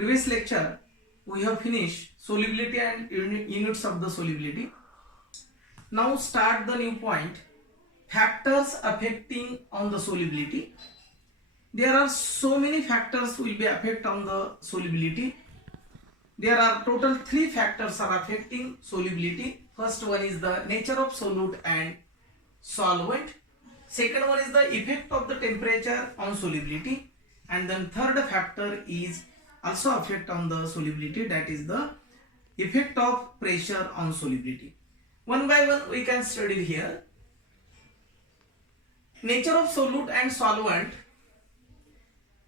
Previous lecture we have finished solubility and units of the solubility. Now start the new point, factors affecting on the solubility. There are so many factors will be affect on the solubility. There are total 3 factors are affecting solubility. First one is the nature of solute and solvent. Second one is the effect of the temperature on solubility. And then third factor is also affect on the solubility, that is the effect of pressure on solubility. One by one we can study here. Nature of solute and solvent.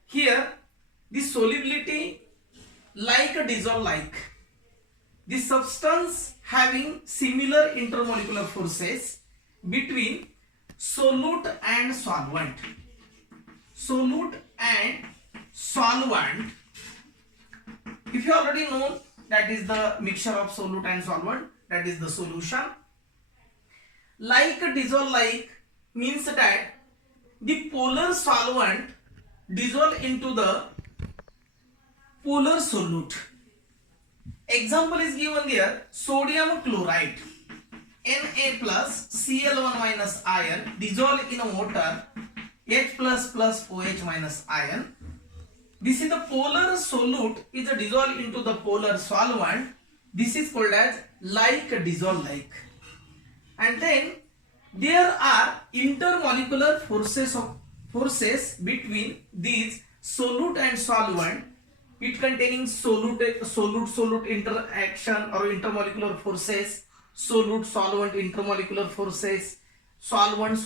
Here the solubility like a dissolve like. The substance having similar intermolecular forces between solute and solvent. Solute and solvent. If you already know, that is the mixture of solute and solvent, that is the solution. Like dissolve like means that the polar solvent dissolve into the polar solute. Example is given there, sodium chloride Na plus Cl1 minus ion dissolve in water H plus plus OH minus ion. This is the polar solute is a dissolve into the polar solvent. This is called as like dissolve like. And then there are intermolecular forces between these solute and solvent. It containing solute interaction or intermolecular forces, solute solvent intermolecular forces, solvent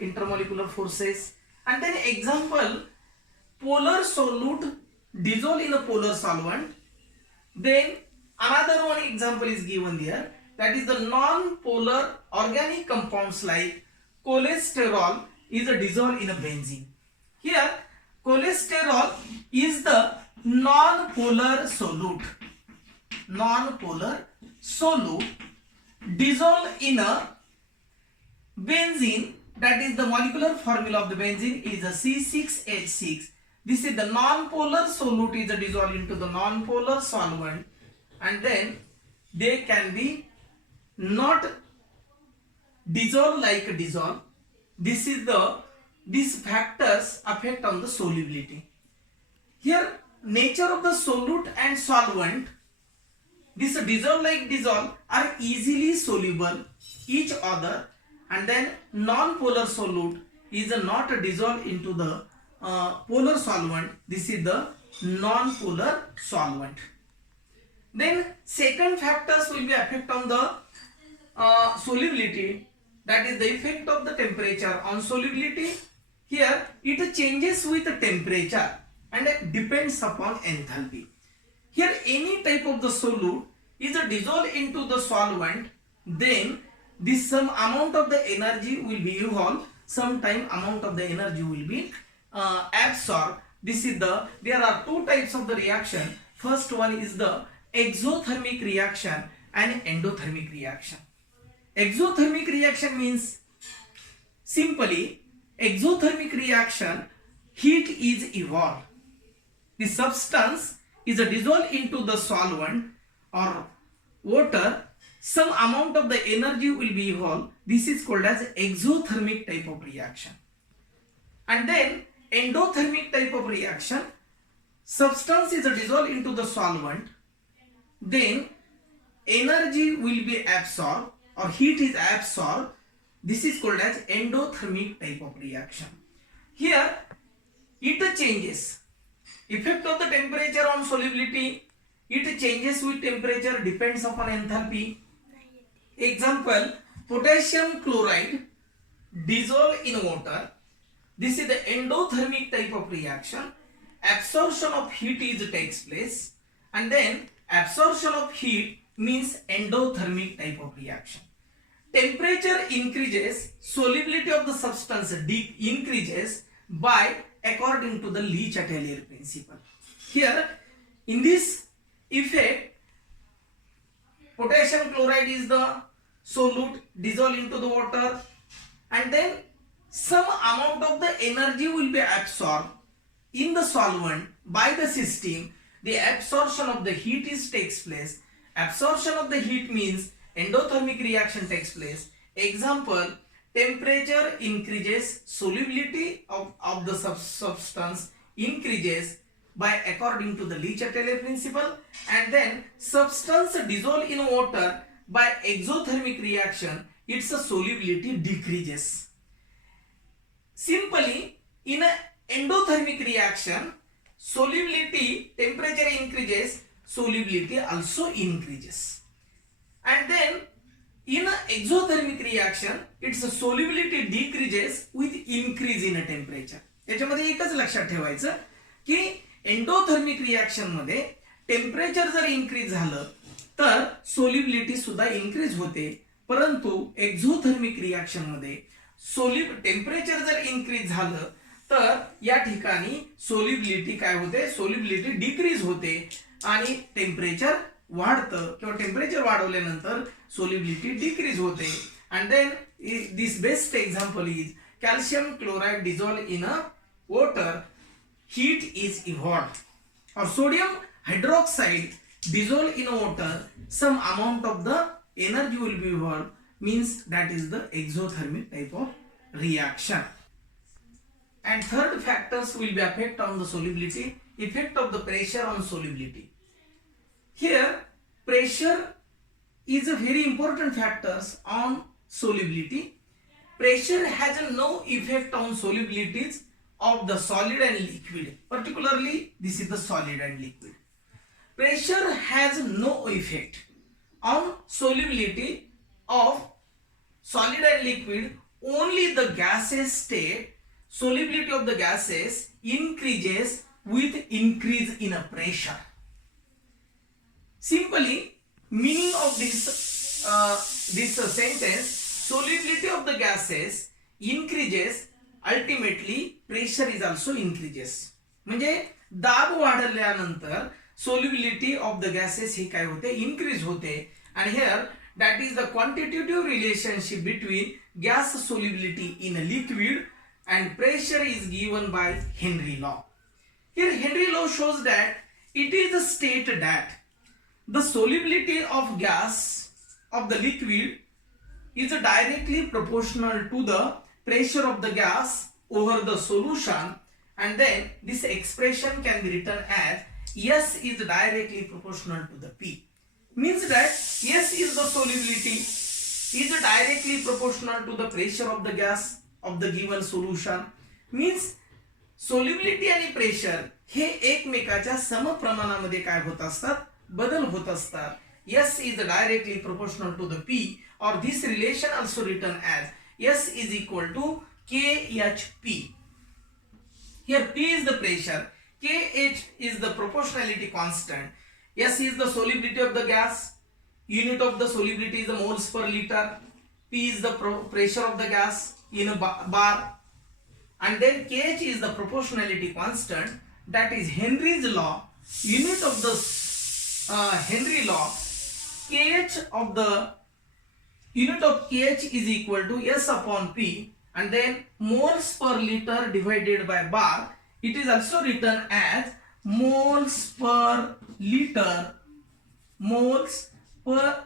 intermolecular forces. And then example, polar solute dissolve in a polar solvent. Then another one example is given there, that is the non-polar organic compounds like cholesterol is a dissolve in a benzene. Here cholesterol is the non-polar solute dissolve in a benzene, that is the molecular formula of the benzene is a C6H6. This is the non-polar solute is a dissolve into the non-polar solvent, and then they can be not dissolve like a dissolve. These factors affect on the solubility. Here nature of the solute and solvent, this dissolve like dissolve are easily soluble each other, and then non-polar solute is not dissolved into the polar solvent. This is the non-polar solvent. Then second factors will be affect on the solubility, that is the effect of the temperature on solubility. Here it changes with the temperature and it depends upon enthalpy. Here any type of the solute is dissolved into the solvent, then this some amount of the energy will be evolved, sometime amount of the energy will be absorbed. There are two types of the reaction. First one is the exothermic reaction and endothermic reaction. Exothermic reaction means simply exothermic reaction, heat is evolved. The substance is dissolved into the solvent or water, some amount of the energy will be evolved. This is called as exothermic type of reaction. And then endothermic type of reaction, substance is dissolved into the solvent, then energy will be absorbed or heat is absorbed. This is called as endothermic type of reaction. Here it changes. Effect of the temperature on solubility, it changes with temperature, depends upon enthalpy. Example, potassium chloride dissolve in water. This is the endothermic type of reaction. Absorption of heat takes place, and then absorption of heat means endothermic type of reaction. Temperature increases, solubility of the substance increases by according to the Le Chatelier principle. Here in this effect, potassium chloride is the solute dissolved into the water, and then some amount of the energy will be absorbed in the solvent by the system, the absorption of the heat is takes place. Absorption of the heat means endothermic reaction takes place. Example, temperature increases, solubility of the substance increases by according to the Le Chatelier principle, and then substance dissolve in water by exothermic reaction, its solubility decreases. Simply, in an endothermic reaction, solubility, temperature increases, solubility also increases. And then in an exothermic reaction, its solubility decreases with increase in a temperature. याच्यामध्ये एकच लक्षात ठेवायचं की endothermic reaction मध्ये temperature जर increase झालं तर solubility सुद्धा इन्क्रीज होते, परंतु एक्झोथर्मिक रिएक्शन मध्ये टेम्परेचर जर इन्क्रीज झालं तर या ठिकाणी सोल्युबिलिटी काय होते, सोल्युबिलिटी डिक्रीज होते आणि टेम्परेचर वाढतं किंवा टेम्परेचर वाढवल्यानंतर सोल्युबिलिटी डिक्रीज होते. And then this best example is calcium chloride dissolved in a water, heat is evolved, or sodium hydroxide dissolved in a water, some amount of the energy will be evolved, means that is the exothermic type of reaction. And third factors will be effect on the solubility, effect of the pressure on solubility. Here pressure is a very important factors on solubility. Pressure has no effect on solubilities of the solid and liquid. Particularly, this is the solid and liquid. Pressure has no effect on solubility of solid and liquid. Only the gaseous state, solubility of the gases increases with increase in a pressure. Simply, meaning of this sentence, solubility of the gases increases, ultimately pressure is also increases. म्हणजे दाब वाढल्यानंतर solubility of the gases ही काय होते, increase होते. And here that is the quantitative relationship between gas solubility in a liquid and pressure is given by Henry law. Here Henry law shows that it is the state that the solubility of gas of the liquid is directly proportional to the pressure of the gas over the solution, and then this expression can be written as S is directly proportional to the P. Means that S is the solubility is directly proportional to the pressure of the gas of the given solution. Means solubility आणि pressure हे एकमेकाच्या समप्रमाणामध्ये काय होत असतात, बदल होत असतात. S is directly proportional to the P, or this relation also written as S is equal to KHP. Here P is the pressure, KH is the proportionality constant, S is the solubility of the gas, unit of the solubility is the moles per liter, P is the pressure of the gas in a bar, and then KH is the proportionality constant, that is Henry's law. Unit of the Henry law, KH of the unit of KH is equal to S upon P, and then moles per liter divided by bar. It is also written as moles per liter, moles per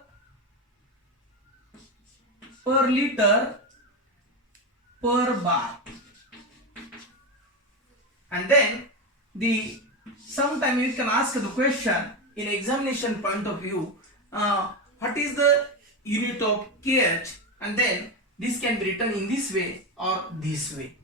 liter per bar. And then sometime you can ask the question in examination point of view, what is the unit of KH, and then this can be written in this way or this way.